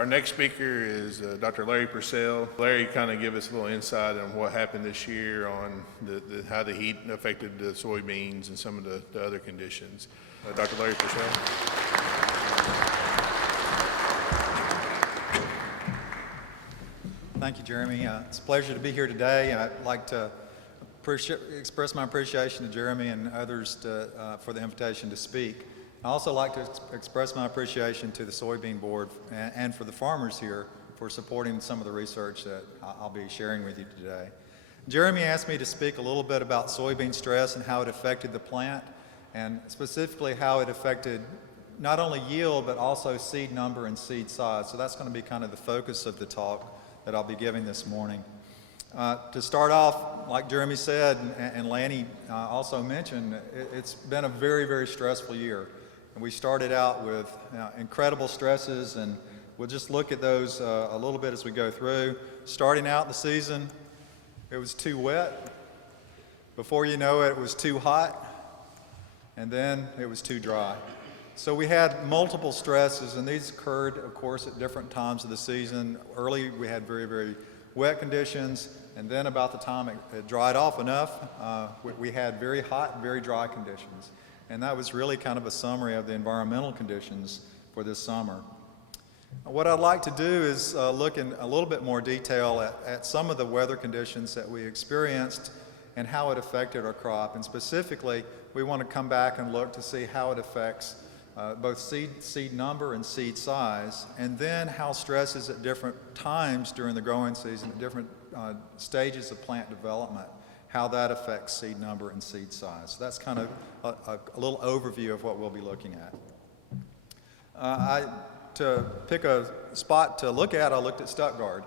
Our next speaker is Dr. Larry Purcell. Larry kind of give us a little insight on what happened this year on how the heat affected the soybeans and some of the other conditions. Dr. Larry Purcell. Thank you, Jeremy. It's a pleasure to be here today. I'd like to express my appreciation to Jeremy and others for the invitation to speak. I'd also like to express my appreciation to the Soybean Board and for the farmers here for supporting some of the research that I'll be sharing with you today. Jeremy asked me to speak a little bit about soybean stress and how it affected the plant, and specifically how it affected not only yield but also seed number and seed size. So that's going to be kind of the focus of the talk that I'll be giving this morning. To start off, like Jeremy said, and Lanny also mentioned, it's been a very, very stressful year. And we started out with incredible stresses, and we'll just look at those a little bit as we go through. Starting out the season, it was too wet. Before you know it, it was too hot. And then it was too dry. So we had multiple stresses, and these occurred, of course, at different times of the season. Early, we had very, very wet conditions, and then about the time it dried off enough, we had very hot and very dry conditions. And that was really kind of a summary of the environmental conditions for this summer. What I'd like to do is look in a little bit more detail at some of the weather conditions that we experienced and how it affected our crop. And specifically, we want to come back and look to see how it affects both seed number and seed size, and then how stresses at different times during the growing season, at different stages of plant development, how that affects seed number and seed size. So that's kind of a little overview of what we'll be looking at. To pick a spot to look at, I looked at Stuttgart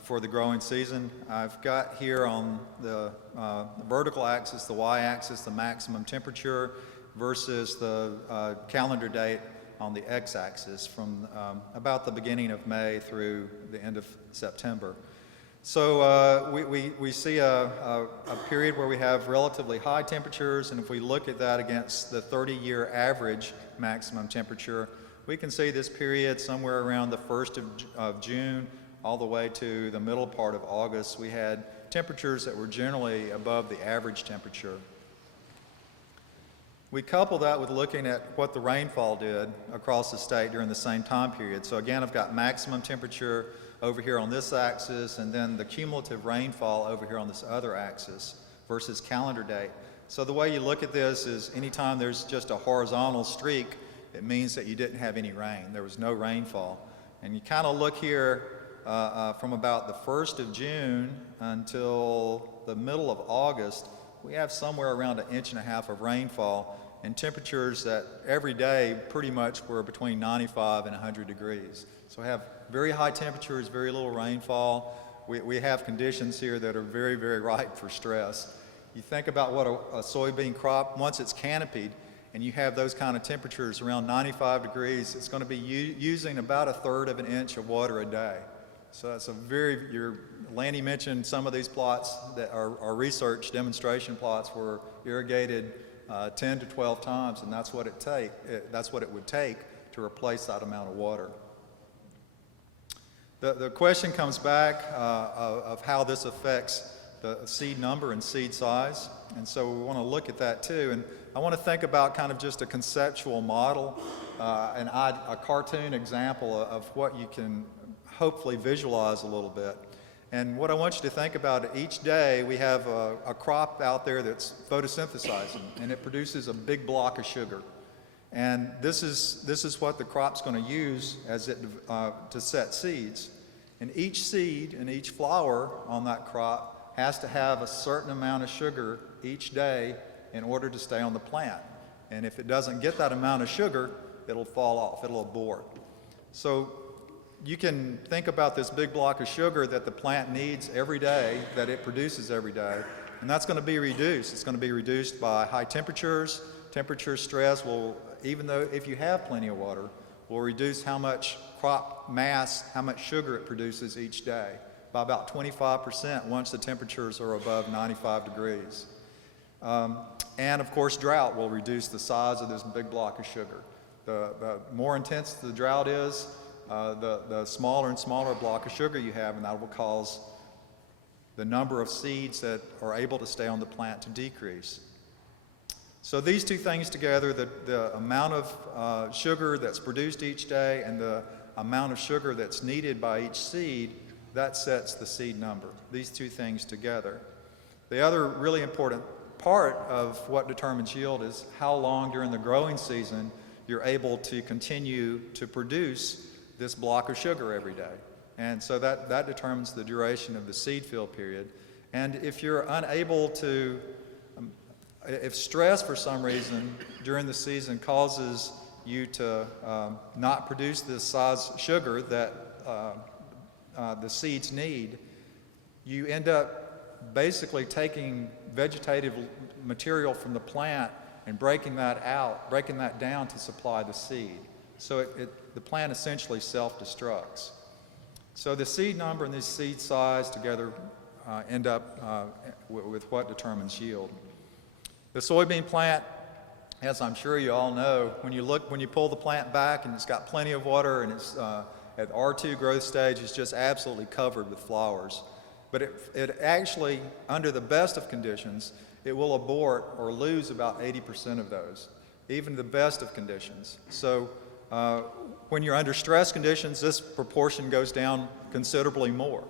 for the growing season. I've got here on the vertical axis, the y-axis, the maximum temperature versus the calendar date on the x-axis from about the beginning of May through the end of September. So we see a period where we have relatively high temperatures, and if we look at that against the 30-year average maximum temperature, we can see this period somewhere around the 1st of June all the way to the middle part of August. We had temperatures that were generally above the average temperature. We couple that with looking at what the rainfall did across the state during the same time period. So again, I've got maximum temperature over here on this axis, and then the cumulative rainfall over here on this other axis versus calendar date. So the way you look at this is anytime there's just a horizontal streak, it means that you didn't have any rain. There was no rainfall. And you kind of look here from about the 1st of June until the middle of August, we have somewhere around 1.5 inches of rainfall and temperatures that every day pretty much were between 95 and 100 degrees. So we have very high temperatures, very little rainfall. We have conditions here that are very, very ripe for stress. You think about what a soybean crop, once it's canopied, and you have those kind of temperatures around 95 degrees, it's going to be using about 1/3 of an inch of water a day. So that's Lanny mentioned some of these plots that are research demonstration plots were irrigated 10 to 12 times, and that's what it would take to replace that amount of water. The question comes back of how this affects the seed number and seed size, and so we want to look at that too. And I want to think about kind of just a conceptual model, a cartoon example of what you can hopefully visualize a little bit. And what I want you to think about, each day we have a crop out there that's photosynthesizing, and it produces a big block of sugar. And this is what the crop's going to use as to set seeds. And each seed and each flower on that crop has to have a certain amount of sugar each day in order to stay on the plant. And if it doesn't get that amount of sugar, it'll fall off, it'll abort. So you can think about this big block of sugar that the plant needs every day, that it produces every day, and that's going to be reduced. It's going to be reduced by high temperatures. Temperature stress will, even though if you have plenty of water, will reduce how much crop mass, how much sugar it produces each day by about 25% once the temperatures are above 95 degrees. And of course, drought will reduce the size of this big block of sugar. The more intense the drought is, the smaller and smaller block of sugar you have, and that will cause the number of seeds that are able to stay on the plant to decrease. So these two things together, the amount of sugar that's produced each day and the amount of sugar that's needed by each seed, that sets the seed number. These two things together. The other really important part of what determines yield is how long during the growing season you're able to continue to produce this block of sugar every day. And so that determines the duration of the seed fill period. And if you're unable to, if stress for some reason during the season causes you to not produce this size sugar that the seeds need, you end up basically taking vegetative material from the plant and breaking that down to supply the seed. So the plant essentially self-destructs. So the seed number and the seed size together end up with what determines yield. The soybean plant, as I'm sure you all know, when you pull the plant back and it's got plenty of water and it's at R2 growth stage, it's just absolutely covered with flowers. But it actually, under the best of conditions, it will abort or lose about 80% of those, even the best of conditions. So when you're under stress conditions, this proportion goes down considerably more.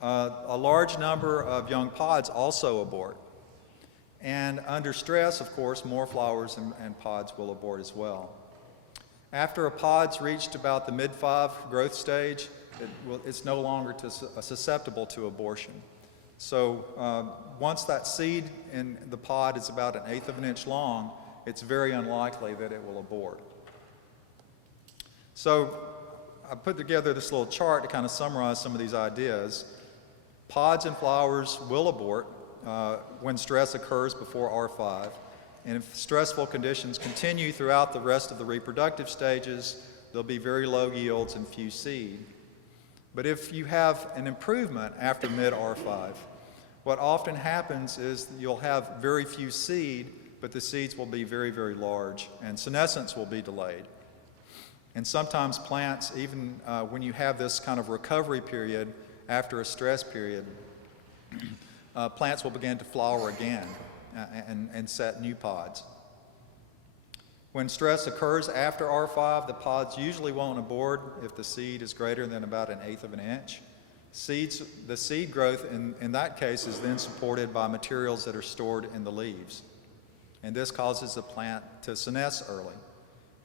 A large number of young pods also abort. And under stress, of course, more flowers and pods will abort as well. After a pod's reached about the mid-5 growth stage, it's no longer susceptible to abortion. So once that seed in the pod is about 1/8 of an inch long, it's very unlikely that it will abort. So I put together this little chart to kind of summarize some of these ideas. Pods and flowers will abort when stress occurs before R5. And if stressful conditions continue throughout the rest of the reproductive stages, there'll be very low yields and few seed. But if you have an improvement after mid-R5, what often happens is you'll have very few seed, but the seeds will be very, very large, and senescence will be delayed. And sometimes plants, even when you have this kind of recovery period after a stress period, plants will begin to flower again and set new pods. When stress occurs after R5, the pods usually won't abort if the seed is greater than about 1/8 of an inch. The seed growth in that case is then supported by materials that are stored in the leaves. And this causes the plant to senesce early.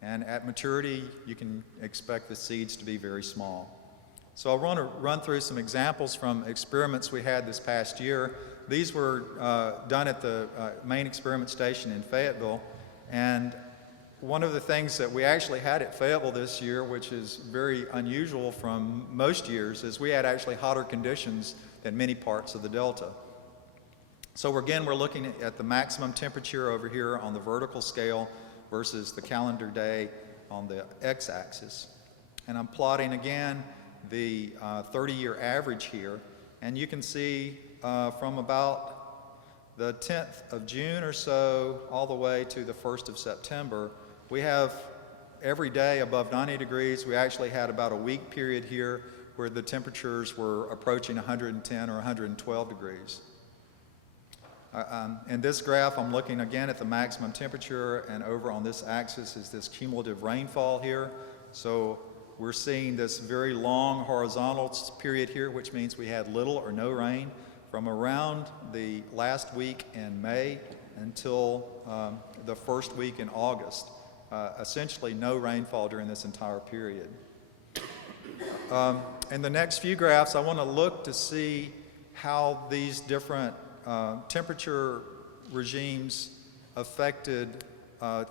And at maturity, you can expect the seeds to be very small. So I want to run through some examples from experiments we had this past year. These were done at the main experiment station in Fayetteville. And one of the things that we actually had at Fayetteville this year, which is very unusual from most years, is we had actually hotter conditions than many parts of the Delta. So again, we're looking at the maximum temperature over here on the vertical scale versus the calendar day on the x-axis. And I'm plotting again the 30-year average here. And you can see from about the 10th of June or so all the way to the 1st of September, we have every day above 90 degrees. We actually had about a week period here where the temperatures were approaching 110 or 112 degrees. In this graph, I'm looking again at the maximum temperature, and over on this axis is this cumulative rainfall here. So we're seeing this very long horizontal period here, which means we had little or no rain from around the last week in May until the first week in August. Essentially no rainfall during this entire period. In the next few graphs, I want to look to see how these different temperature regimes affected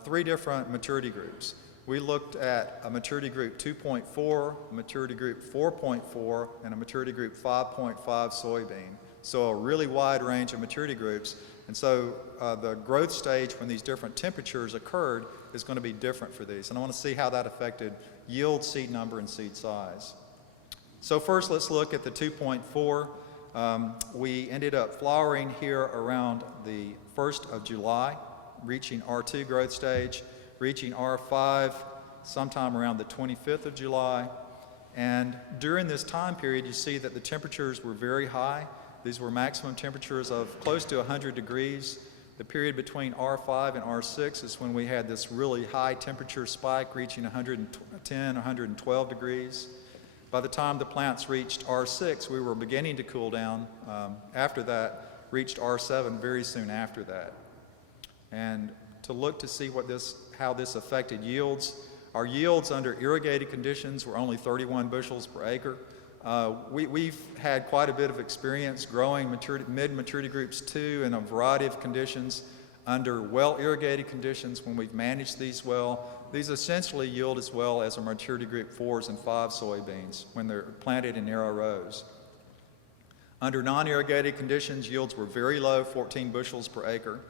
3 different maturity groups. We looked at a maturity group 2.4, a maturity group 4.4, and a maturity group 5.5 soybean. So a really wide range of maturity groups. And so the growth stage when these different temperatures occurred is going to be different for these. And I want to see how that affected yield, seed number, and seed size. So first, let's look at the 2.4. We ended up flowering here around the 1st of July, reaching R2 growth stage, reaching R5 sometime around the 25th of July. And during this time period, you see that the temperatures were very high. These were maximum temperatures of close to 100 degrees. The period between R5 and R6 is when we had this really high temperature spike reaching 110, 112 degrees. By the time the plants reached R6, we were beginning to cool down. After that, reached R7 very soon after that. And to look to see how this affected yields, our yields under irrigated conditions were only 31 bushels per acre. We've had quite a bit of experience growing mid-maturity groups 2 in a variety of conditions under well-irrigated conditions when we've managed these well. These essentially yield as well as our maturity group 4s and 5 soybeans when they're planted in narrow rows. Under non-irrigated conditions, yields were very low, 14 bushels per acre.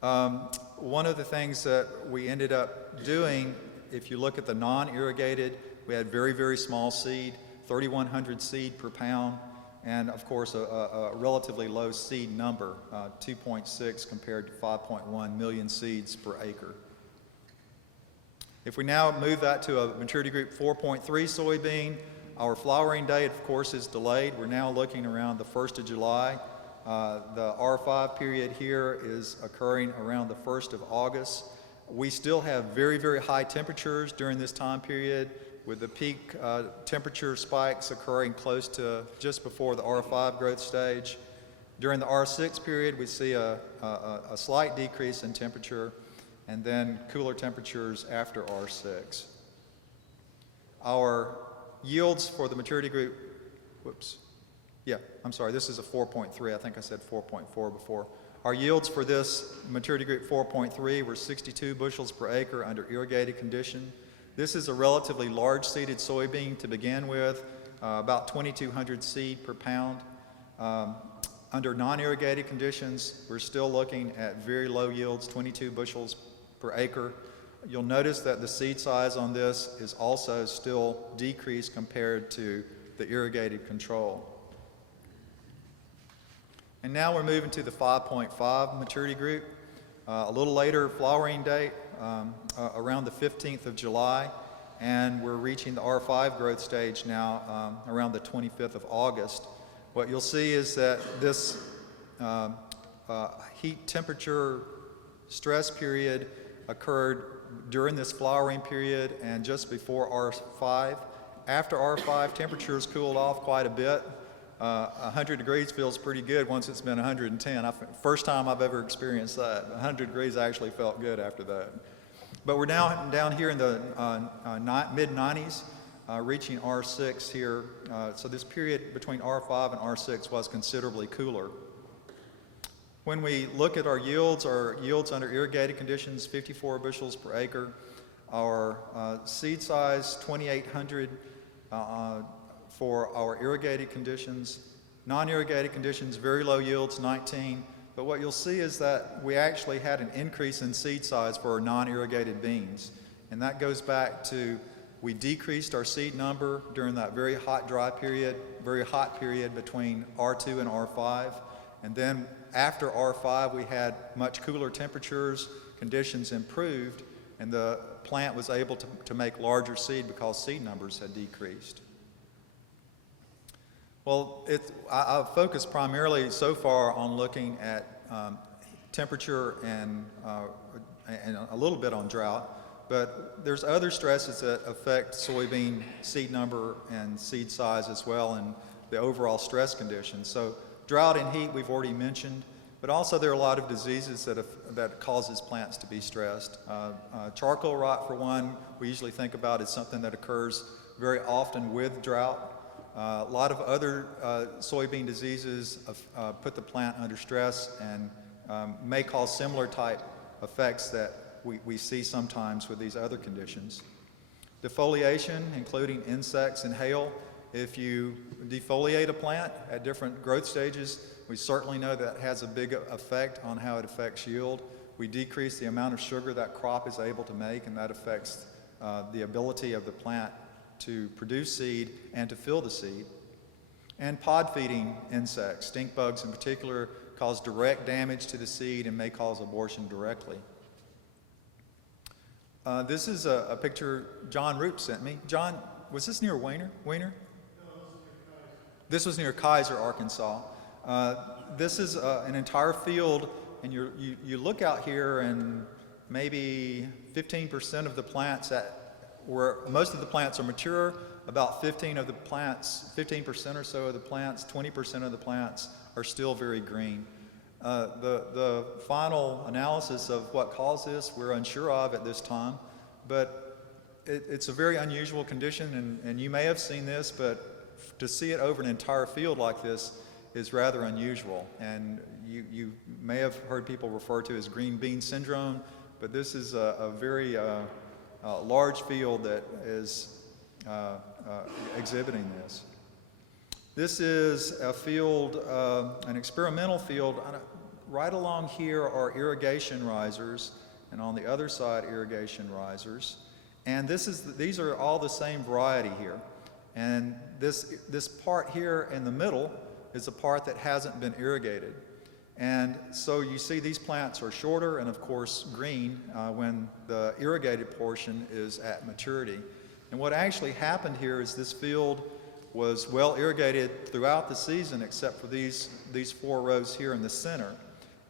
One of the things that we ended up doing, if you look at the non-irrigated, we had very, very small seed, 3,100 seed per pound, and of course a relatively low seed number, 2.6 compared to 5.1 million seeds per acre. If we now move that to a maturity group 4.3 soybean, our flowering date, of course, is delayed. We're now looking around the 1st of July. The R5 period here is occurring around the 1st of August. We still have very, very high temperatures during this time period, with the peak temperature spikes occurring close to just before the R5 growth stage. During the R6 period, we see a slight decrease in temperature, and then cooler temperatures after R6. Our yields for the maturity group, this is a 4.3. I think I said 4.4 before. Our yields for this maturity group 4.3 were 62 bushels per acre under irrigated condition. This is a relatively large seeded soybean to begin with, about 2,200 seed per pound. Under non-irrigated conditions, we're still looking at very low yields, 22 bushels per acre. You'll notice that the seed size on this is also still decreased compared to the irrigated control. And now we're moving to the 5.5 maturity group. A little later flowering date, around the 15th of July, and we're reaching the R5 growth stage now around the 25th of August. What you'll see is that this heat temperature stress period occurred during this flowering period and just before R5. After R5, temperatures cooled off quite a bit. 100 degrees feels pretty good once it's been 110. First time I've ever experienced that. 100 degrees actually felt good after that. But we're now down here in the mid-90s, reaching R6 here. So this period between R5 and R6 was considerably cooler. When we look at our yields under irrigated conditions, 54 bushels per acre. Our seed size, 2,800 for our irrigated conditions. Non-irrigated conditions, very low yields, 19. But what you'll see is that we actually had an increase in seed size for our non-irrigated beans. And that goes back to we decreased our seed number during that very hot period between R2 and R5. And then after R5, we had much cooler temperatures, conditions improved, and the plant was able to make larger seed because seed numbers had decreased. Well, I've focused primarily so far on looking at temperature and a little bit on drought, but there's other stresses that affect soybean seed number and seed size as well, and the overall stress conditions. So drought and heat we've already mentioned, but also there are a lot of diseases that causes plants to be stressed. Charcoal rot, for one, we usually think about as something that occurs very often with drought. A lot of other soybean diseases put the plant under stress and may cause similar type effects that we see sometimes with these other conditions. Defoliation, including insects and hail. If you defoliate a plant at different growth stages, we certainly know that has a big effect on how it affects yield. We decrease the amount of sugar that crop is able to make, and that affects the ability of the plant to produce seed and to fill the seed. And pod feeding insects, stink bugs in particular, cause direct damage to the seed and may cause abortion directly. This is a picture John Roop sent me. John, was this near Wiener? This was near Kaiser, Arkansas. This is an entire field, and you look out here, and maybe 15% of the plants where most of the plants are mature, about 15% or so of the plants, 20% of the plants are still very green. The final analysis of what caused this, we're unsure of at this time, but it's a very unusual condition, and you may have seen this, but to see it over an entire field like this is rather unusual. And you may have heard people refer to as green bean syndrome, but this is a very large field that is exhibiting this. This is a field, an experimental field. Right along here are irrigation risers, and on the other side, irrigation risers. And these are all the same variety here. And this part here in the middle is a part that hasn't been irrigated. And so you see these plants are shorter and of course green when the irrigated portion is at maturity. And what actually happened here is this field was well irrigated throughout the season except for these 4 rows here in the center.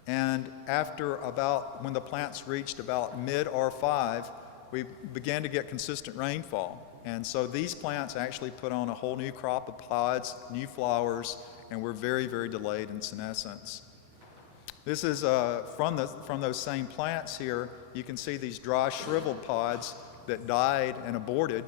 And when the plants reached about mid R5, we began to get consistent rainfall. And so these plants actually put on a whole new crop of pods, new flowers, and were very, very delayed in senescence. This is from those same plants here. You can see these dry, shriveled pods that died and aborted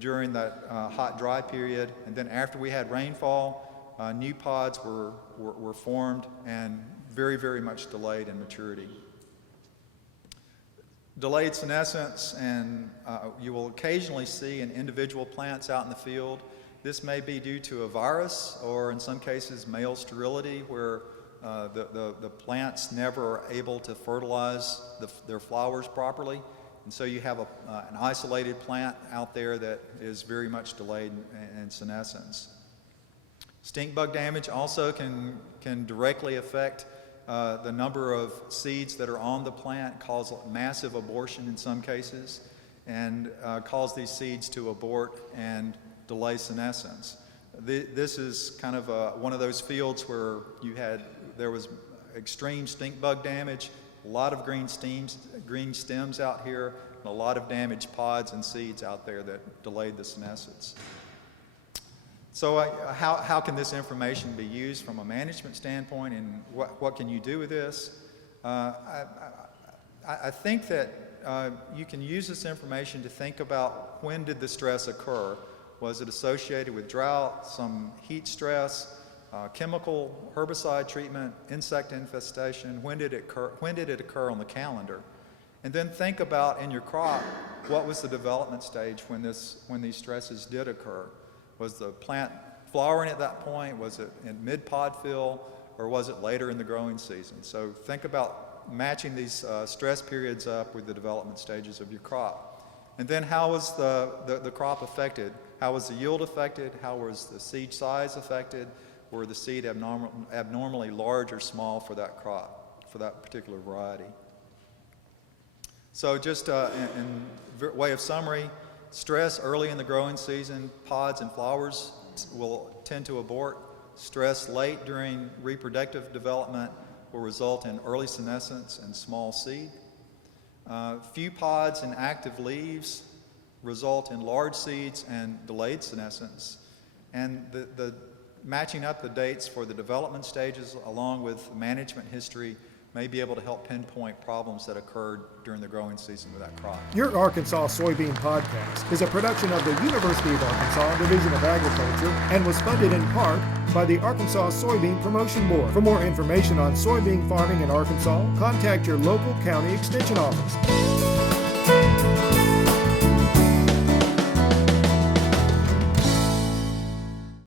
during that hot, dry period. And then after we had rainfall, new pods were formed and very, very much delayed in maturity. Delayed senescence, and you will occasionally see in individual plants out in the field. This may be due to a virus or in some cases male sterility where the plants never are able to fertilize their flowers properly. And so you have an isolated plant out there that is very much delayed in senescence. Stink bug damage also can directly affect the number of seeds that are on the plant, cause massive abortion in some cases, and cause these seeds to abort and delay senescence. This is kind of one of those fields where there was extreme stink bug damage, a lot of green stems out here, and a lot of damaged pods and seeds out there that delayed the senescence. So how can this information be used from a management standpoint, and what can you do with this? I think that you can use this information to think about when did the stress occur. Was it associated with drought, some heat stress, chemical herbicide treatment, insect infestation? When did it occur on the calendar? And then think about in your crop, what was the development stage when these stresses did occur? Was the plant flowering at that point? Was it in mid-pod fill, or was it later in the growing season? So think about matching these stress periods up with the development stages of your crop. And then how was the crop affected? How was the yield affected? How was the seed size affected? Were the seed abnormally large or small for that crop, for that particular variety? So just in way of summary, stress early in the growing season, pods and flowers will tend to abort. Stress late during reproductive development will result in early senescence and small seed. Few pods and active leaves result in large seeds and delayed senescence. And the matching up the dates for the development stages along with management history may be able to help pinpoint problems that occurred during the growing season of that crop. Your Arkansas Soybean Podcast is a production of the University of Arkansas Division of Agriculture and was funded in part by the Arkansas Soybean Promotion Board. For more information on soybean farming in Arkansas, contact your local county extension office.